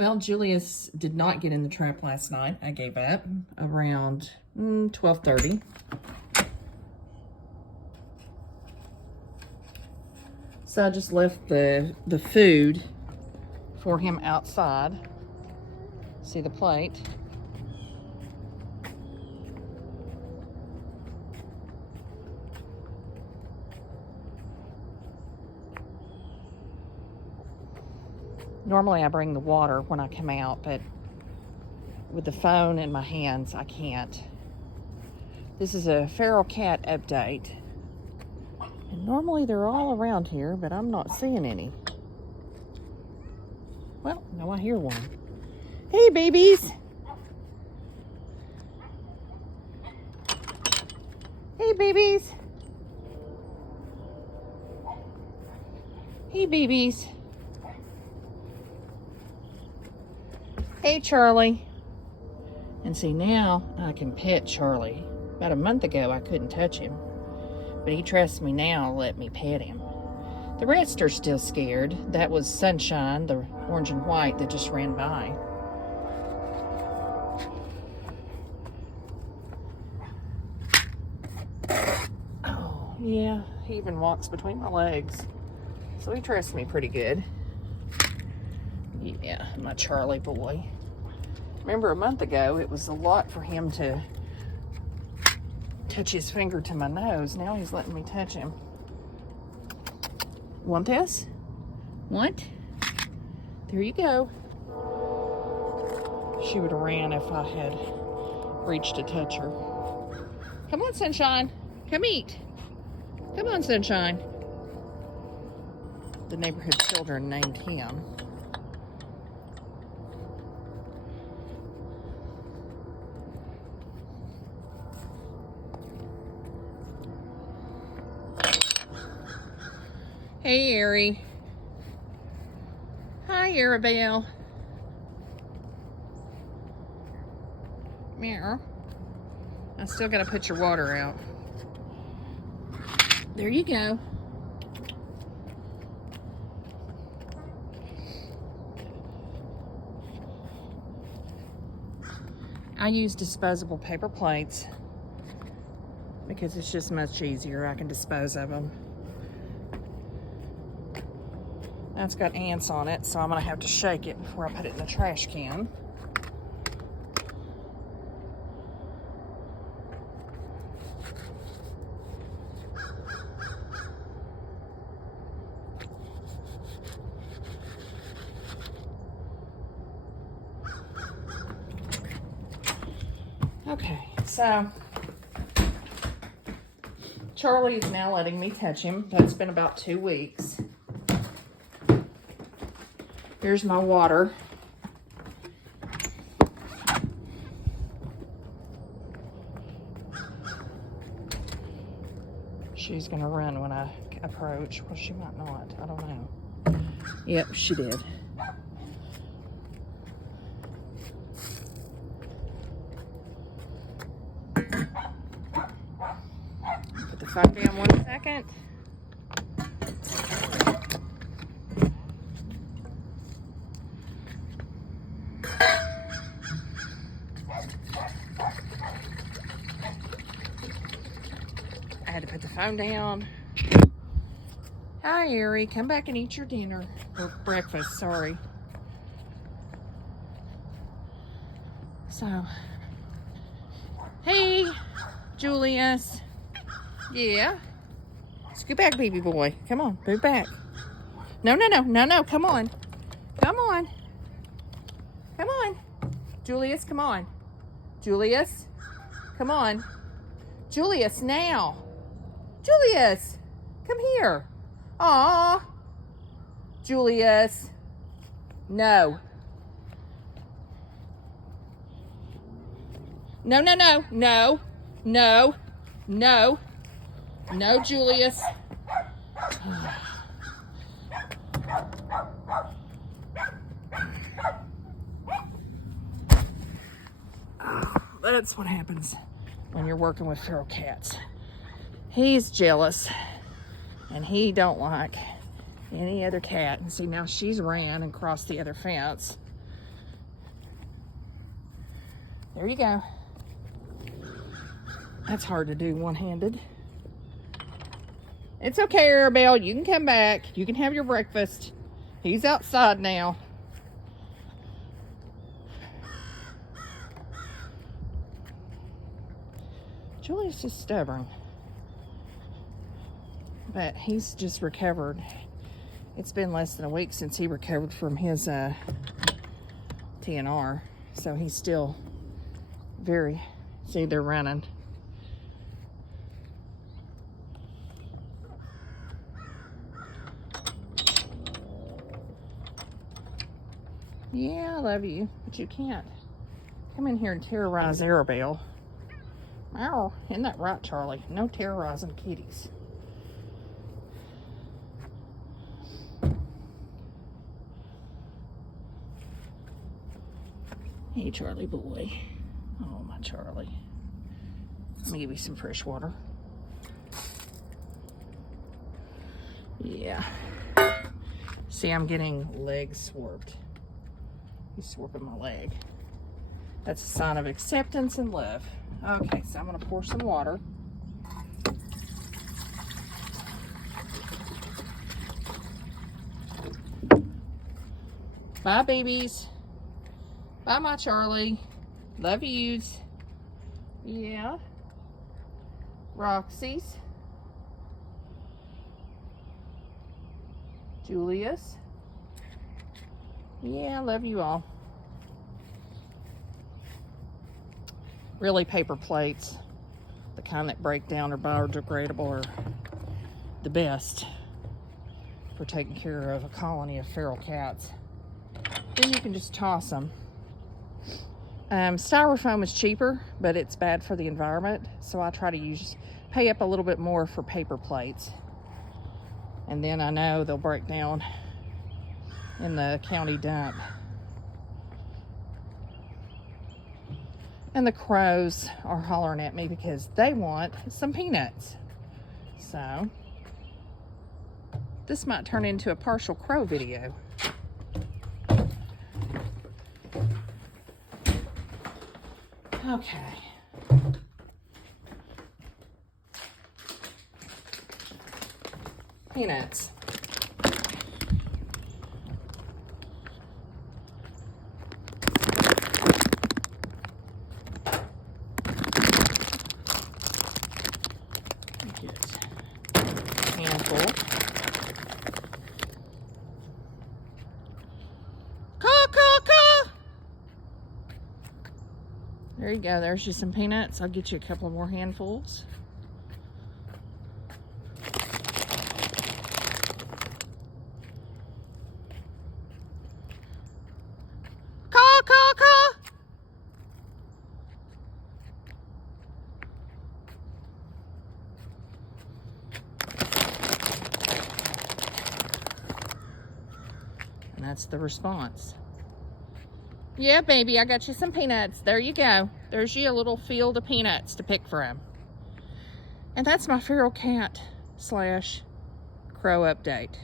Well, Julius did not get in the trap last night. I gave up around 12:30. So I just left the food for him outside. See the plate? Normally I bring the water when I come out, but with the phone in my hands, I can't. This is a feral cat update. And normally they're all around here, but I'm not seeing any. Well, now I hear one. Hey, babies. Hey, babies. Hey, babies. Hey, Charlie. And see, now I can pet Charlie. About a month ago, I couldn't touch him. But he trusts me now to let me pet him. The rest are still scared. That was Sunshine, the orange and white that just ran by. Oh, yeah, he even walks between my legs. So he trusts me pretty good. Yeah, my Charlie boy. Remember a month ago, it was a lot for him to touch his finger to my nose. Now he's letting me touch him. Want this? Want? There you go. She would have ran if I had reached to touch her. Come on, Sunshine. Come eat. Come on, Sunshine. The neighborhood children named him. Hey, Ari. Hi, Arabelle. Meow. I still gotta put your water out. There you go. I use disposable paper plates because it's just much easier. I can dispose of them. That's got ants on it, so I'm gonna have to shake it before I put it in the trash can. Okay, so Charlie is now letting me touch him. That's been about 2 weeks. Here's my water. She's gonna run when I approach. Well, she might not. I don't know. Yep, she did. Put the phone down 1 second. I had to put the phone down. Hi, Ari. Come back and eat your dinner. Or breakfast, sorry. So, hey, Julius. Yeah? Scoot back, baby boy. Come on, move back. No, no, no, no, no. Come on. Come on. Come on. Julius, come on. Julius, come on. Julius, now. Julius, come here. Aw. Julius. No. No, no, no, no, no, no, no, Julius. That's what happens when you're working with feral cats. He's jealous, and he don't like any other cat. And see, now she's ran and crossed the other fence. There you go. That's hard to do one-handed. It's okay, Arabelle. You can come back. You can have your breakfast. He's outside now. Julius is stubborn. But he's just recovered. It's been less than a week since he recovered from his TNR. So he's still very... See, they're running. Yeah, I love you, but you can't come in here and terrorize Arabelle. Ow, isn't that right, Charlie? No terrorizing kitties. Hey, Charlie boy. Oh, my Charlie. Let me give you some fresh water. Yeah. See, I'm getting legs swarped. He's swarping my leg. That's a sign of acceptance and love. Okay, so I'm going to pour some water. Bye, babies. Bye, my Charlie. Love yous. Yeah. Roxy's. Julius. Yeah, I love you all. Really, paper plates, the kind that break down or biodegradable, are the best for taking care of a colony of feral cats. Then you can just toss them. Styrofoam is cheaper, but it's bad for the environment, so I try to pay up a little bit more for paper plates. And then I know they'll break down in the county dump. And the crows are hollering at me because they want some peanuts. So, this might turn into a partial crow video. Okay. Peanuts. Handful. There you go. There's just some peanuts. I'll get you a couple more handfuls. And that's the response. Yeah, baby, I got you some peanuts. There you go. There's you a little field of peanuts to pick from. And that's my feral cat / crow update.